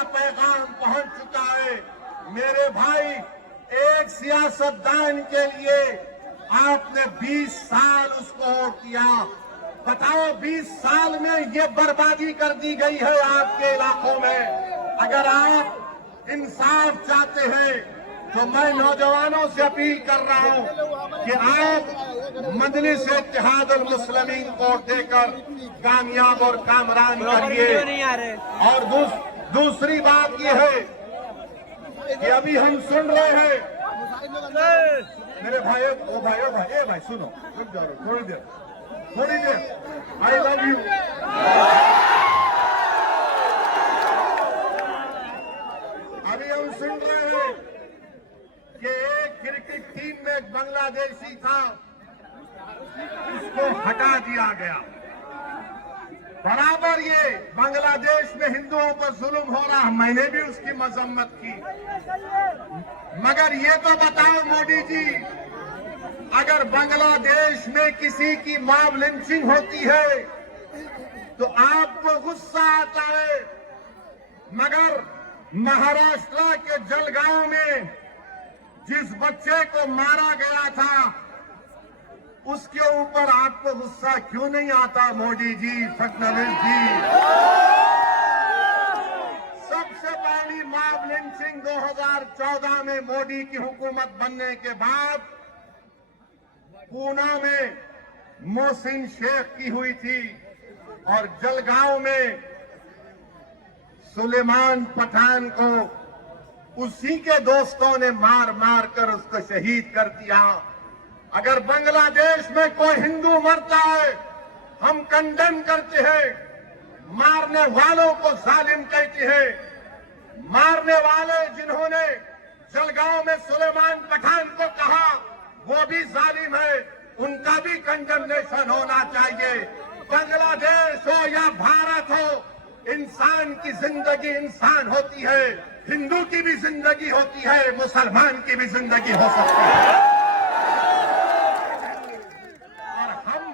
का पैगाम पहुंच चुका है। मेरे भाई, एक सियासतदान के लिए आपने 20 साल उसको वोट दिया। बताओ 20 साल में ये बर्बादी कर दी गई है आपके इलाकों में। अगर आप इंसाफ चाहते हैं तो मैं नौजवानों से अपील कर रहा हूं कि आप मजलिस इत्तेहादुल मुस्लिमीन को देकर कामयाब और कामरान करिए। और दूसरी बात यह है कि अभी हम सुन रहे हैं, मेरे भाई, ओ भाई सुनो, रुक जाओ थोड़ी देर, आई लव यू। अभी हम सुन रहे हैं कि एक क्रिकेट टीम में एक बांग्लादेशी था, उसको हटा दिया गया। बराबर ये बांग्लादेश में हिंदुओं पर जुल्म हो रहा, मैंने भी उसकी मजम्मत की। मगर ये तो बताओ मोदी जी, अगर बांग्लादेश में किसी की मॉब लिंचिंग होती है तो आपको गुस्सा आता है, मगर महाराष्ट्र के जलगांव में जिस बच्चे को मारा गया था उसके ऊपर आपको गुस्सा क्यों नहीं आता मोदी जी, फडणवीस जी? सबसे पहली मॉब लिंचिंग 2014 में मोदी की हुकूमत बनने के बाद पूना में मोहसिन शेख की हुई थी और जलगांव में सुलेमान पठान को उसी के दोस्तों ने मार मार कर उसको शहीद कर दिया। अगर बांग्लादेश में कोई हिंदू मरता है हम कंडेम करते हैं, मारने वालों को जालिम कहते हैं। मारने वाले जिन्होंने जलगांव में सुलेमान पठान को कहा वो भी जालिम है, उनका भी कंडेमनेशन होना चाहिए। बांग्लादेश हो या भारत हो, इंसान की जिंदगी इंसान होती है, हिंदू की भी जिंदगी होती है, मुसलमान की भी जिंदगी हो सकती है। और हम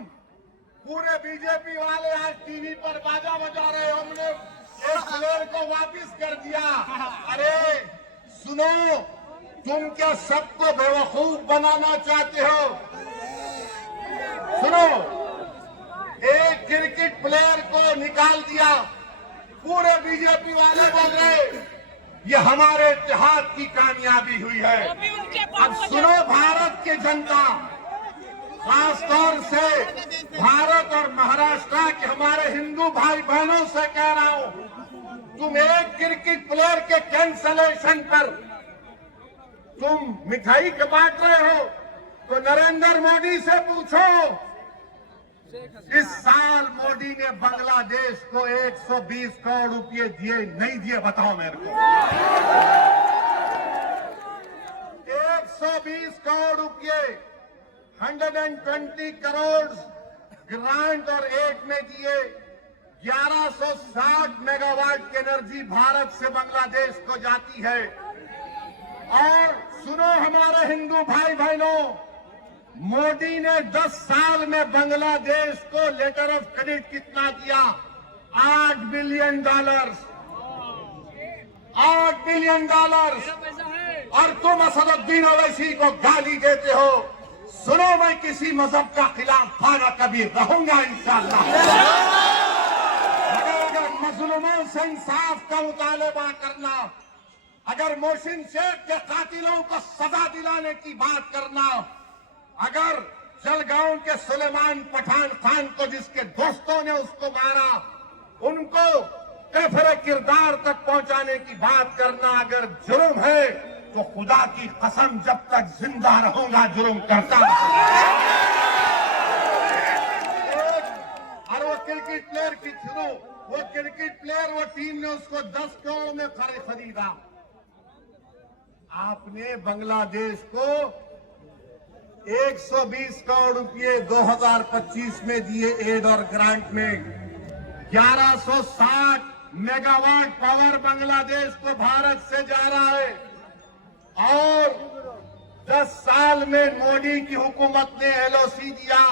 पूरे बीजेपी वाले आज टीवी पर बाजा बजा रहे, हमने एक प्लेयर को वापिस कर दिया। अरे सुनो, तुम क्या सबको बेवकूफ बनाना चाहते हो? सुनो, एक क्रिकेट प्लेयर को निकाल दिया, पूरे बीजेपी वाले बोल रहे ये हमारे इत्तेहाद की कामयाबी हुई है। अब सुनो भारत की जनता, खासतौर से भारत और महाराष्ट्र के हमारे हिंदू भाई बहनों से कह रहा हूं, तुम एक क्रिकेट प्लेयर के कैंसलेशन पर तुम मिठाई बांट रहे हो तो नरेंद्र मोदी से पूछो, इस साल मोदी ने बांग्लादेश को 120 करोड़ रुपए दिए नहीं दिए? बताओ मेरे को। 120 करोड़ रुपए, 120 करोड़ ग्रांट और एड में दिए। 1160 मेगावाट की एनर्जी भारत से बांग्लादेश को जाती है। और सुनो हमारे हिंदू भाई बहनों, मोदी ने 10 साल में बांग्लादेश को लेटर ऑफ क्रेडिट कितना दिया? $8 बिलियन। $8 बिलियन। और तुम असदुद्दीन ओवैसी को गाली देते हो। सुनो, मैं किसी मजहब का खिलाफ खाना कभी रहूंगा इंशाअल्लाह, अगर मजलूमों से इंसाफ का मुतालबा करना, अगर मोहसिन शेख के कातिलों को सजा दिलाने की बात करना, अगर जलगांव के सुलेमान पठान खान को जिसके दोस्तों ने उसको मारा उनको काफिर किरदार तक पहुंचाने की बात करना अगर जुर्म है तो खुदा की कसम जब तक जिंदा रहूंगा जुर्म करता रहूंगा। और वो क्रिकेट प्लेयर की सुनो, वो क्रिकेट प्लेयर, वो टीम ने उसको 10 करोड़ में खरीदा। आपने बांग्लादेश को 120 करोड़ रुपए 2025 में दिए एड और ग्रांट में। 1160 मेगावाट पावर बांग्लादेश को भारत से जा रहा है। और 10 साल में मोदी की हुकूमत ने एलओसी दिया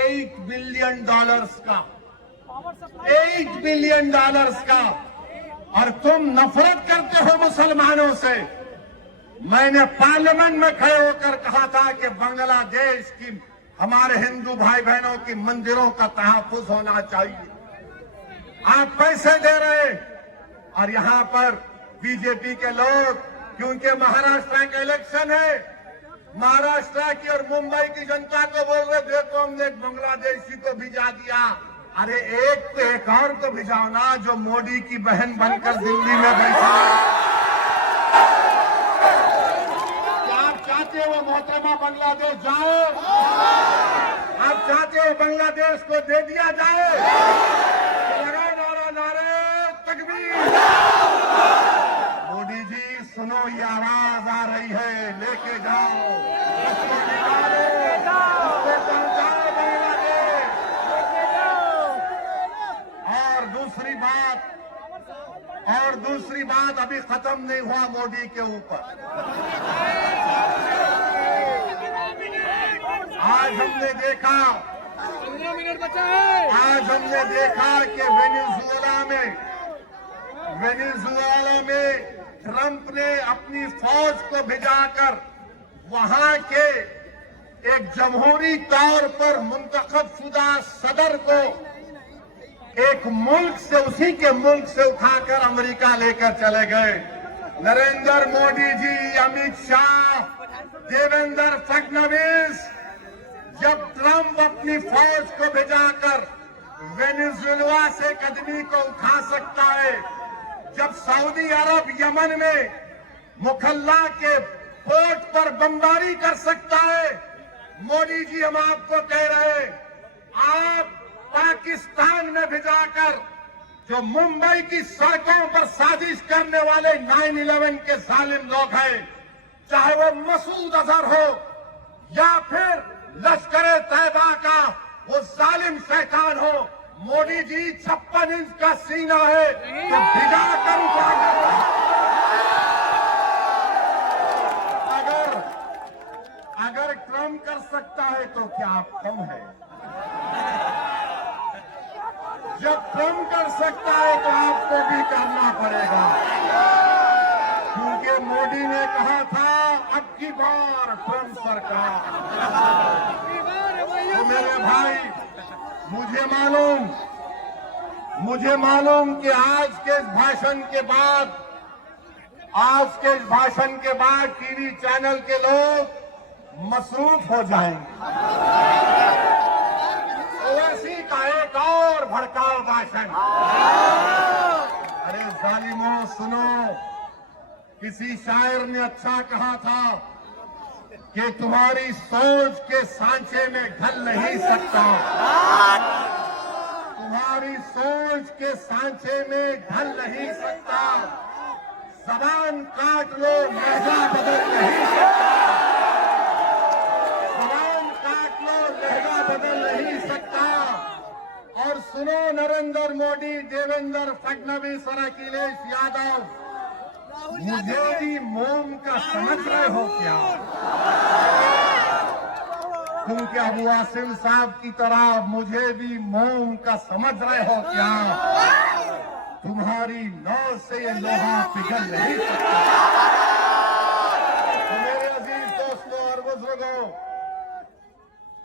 $8 बिलियन का, $8 बिलियन का। और तुम नफरत करते हो मुसलमानों से। मैंने पार्लियामेंट में खड़े होकर कहा था कि बांग्लादेश की हमारे हिंदू भाई बहनों की मंदिरों का तहफ्फुज होना चाहिए। आप पैसे दे रहे और यहां पर बीजेपी के लोग, क्योंकि महाराष्ट्र का इलेक्शन है, महाराष्ट्र की और मुंबई की जनता को बोल रहे देखो हमने एक बांग्लादेशी को भिजा दिया। अरे एक तो एक और को भिजाओ ना जो मोदी की बहन बनकर दिल्ली में बैठा। क्या आप चाहते हो मोहतरमा बांग्लादेश जाए? आप चाहते हो बांग्लादेश को दे दिया जाए? लगाओ नारा, नारे तकबीर। मोदी जी सुनो, ये आवाज आ रही है, लेके जाओ, उसको निकालो, उसको पहुंचाओ बांग्लादेश। और दूसरी बात अभी खत्म नहीं हुआ मोदी के ऊपर। आज हमने देखा कि वेनेजुएला में ट्रंप ने अपनी फौज को भिजाकर वहां के एक जमहूरी तौर पर मुंतखब शुदा सदर को एक मुल्क से, उसी के मुल्क से उठाकर अमेरिका लेकर चले गए। नरेंद्र मोदी जी, अमित शाह, देवेंद्र फडणवीस, जब ट्रंप अपनी फौज को भिजाकर वेनेजुएला से एक आदमी को उठा सकता है, जब सऊदी अरब यमन में मुखल्ला के पोर्ट पर बमबारी कर सकता है, मोदी जी हम आपको कह रहे हैं, आप पाकिस्तान में भिजाकर जो मुंबई की सड़कों पर साजिश करने वाले 9/11 के जालिम लोग हैं, चाहे वो मसूद अजहर हो या फिर लश्कर तैयबा का वो जालिम शैतान हो, मोदी जी 56 इंच का सीना है तो भिजाकर उठाकर। अगर ट्रंप कर सकता है तो क्या आप कम है? जब ट्रंप कर सकता है तो आपको भी करना पड़ेगा, क्योंकि मोदी ने कहा था अब की बार ट्रंप सरकार। तो मेरे भाई, मुझे मालूम कि आज के इस भाषण के बाद टीवी चैनल के लोग मसरूफ हो जाएंगे। ओवैसी का एक और भड़काऊ भाषण। अरे जालिमों सुनो, किसी शायर ने अच्छा कहा था कि तुम्हारी सोच के सांचे में ढल नहीं सकता, तुम्हारी सोच के सांचे में ढल नहीं सकता, जबान काट लो लहजा बदल नहीं सकता, जबान काट लो लहजा बदल नहीं सकता। और सुनो नरेंद्र मोदी, देवेंद्र फडणवीस और अखिलेश यादव, मुझे भी मोम का समझ रहे हो क्या? क्योंकि अबू आसिम साहब की तरह मुझे भी मोम का समझ रहे हो क्या? तुम्हारी नौ से ये लोहा पिघल नहीं सकता। तो मेरे अजीज दोस्तों और बुजुर्गों,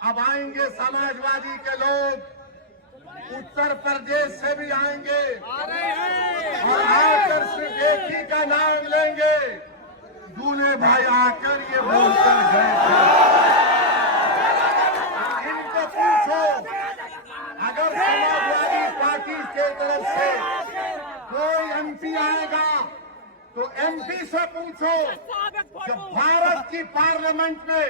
अब आएंगे समाजवादी के लोग, उत्तर प्रदेश से भी आएंगे और आकर सिर्फ एक ही का नाम लेंगे, दूल्हे भाई आकर ये बोलकर गए थे। इनको पूछो, अगर समाजवादी पार्टी के तरफ से कोई एमपी आएगा तो एमपी से पूछो, जब भारत की पार्लियामेंट में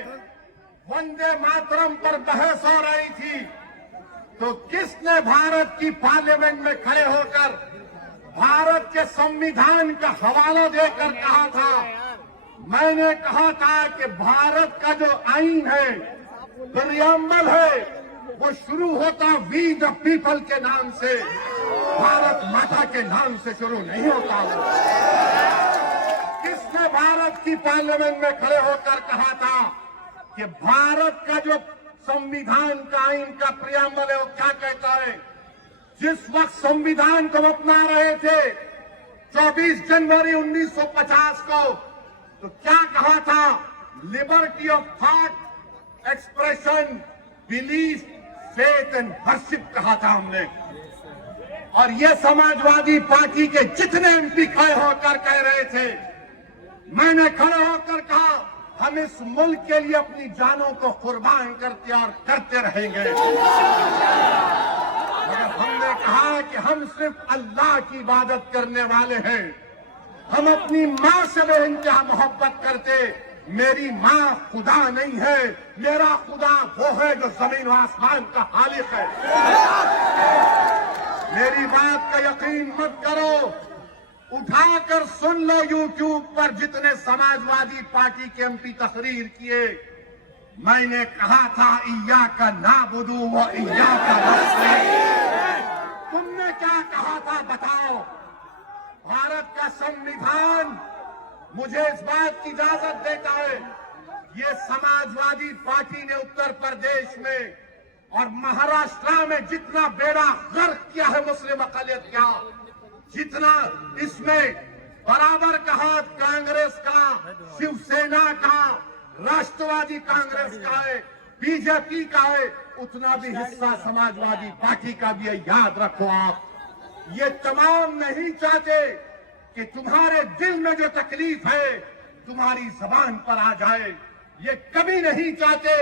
वंदे मातरम पर बहस हो रही थी तो किसने भारत की पार्लियामेंट में खड़े होकर भारत के संविधान का हवाला देकर कहा था? मैंने कहा था कि भारत का जो आईन है, प्रियम्बल है, वो शुरू होता वी द पीपल के नाम से, भारत माता के नाम से शुरू नहीं होता। किसने भारत की पार्लियामेंट में खड़े होकर कहा था कि भारत का जो संविधान का आईन का प्रियम्बल है वो क्या कहता है? जिस वक्त संविधान को अपना रहे थे 24 जनवरी 1950 को तो क्या कहा था? Liberty of thought, expression, belief, faith and worship कहा था हमने। और ये समाजवादी पार्टी के जितने एमपी खड़े होकर कह रहे थे, मैंने खड़े होकर कहा हम इस मुल्क के लिए अपनी जानों को कुर्बान करते और करते रहेंगे। मगर हमने कहा कि हम सिर्फ अल्लाह की इबादत करने वाले हैं। हम अपनी माँ से बेइंतहा मोहब्बत करते। मेरी माँ खुदा नहीं है, मेरा खुदा वो है जो जमीन और आसमान का खालिक है। मेरी बात का यकीन मत करो, उठाकर सुन लो यूट्यूब पर जितने समाजवादी पार्टी के एमपी तकरीर किए। मैंने कहा था इय्याका नाबुदु व इय्याका नस्तईन। तुमने क्या कहा था बताओ? भारत का संविधान मुझे इस बात की इजाजत देता है। ये समाजवादी पार्टी ने उत्तर प्रदेश में और महाराष्ट्र में जितना बेड़ा गर्क किया है मुस्लिम अक़लियत का, जितना इसमें बराबर का हाथ कांग्रेस का, शिवसेना का, राष्ट्रवादी कांग्रेस का है, बीजेपी का है, उतना भी हिस्सा समाजवादी पार्टी का भी है। याद रखो आप, ये तमाम नहीं चाहते कि तुम्हारे दिल में जो तकलीफ है तुम्हारी जबान पर आ जाए। ये कभी नहीं चाहते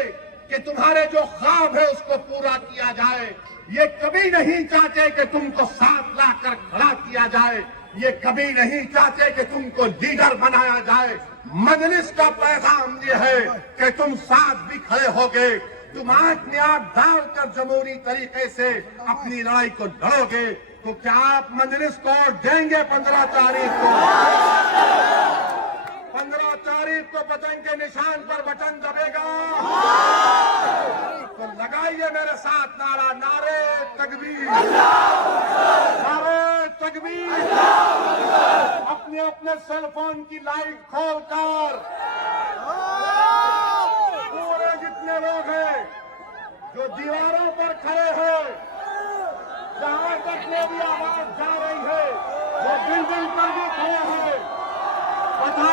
कि तुम्हारे जो ख्वाब है उसको पूरा किया जाए। ये कभी नहीं चाहते कि तुमको साथ लाकर खड़ा किया जाए। ये कभी नहीं चाहते कि तुमको लीडर बनाया जाए। मजलिस का पैगाम ये है कि तुम साथ भी खड़े होगे, तुम आंख में आंख डालकर जमहूरी तरीके से अपनी लड़ाई को लड़ोगे। तो क्या आप मजलिस को देंगे 15 तारीख को? 15 तारीख को बटन के निशान पर बटन दबेगा। तो लगाइए मेरे साथ नारा, नारे तकबीर, नारे तकबीर। अपने अपने सेल फोन की लाइट खोलकर पूरे जितने लोग हैं जो दीवारों पर खड़े हैं, जहां तक मेरी आवाज जा रही है वो बिल्डिंग पर भी खड़े हैं, बता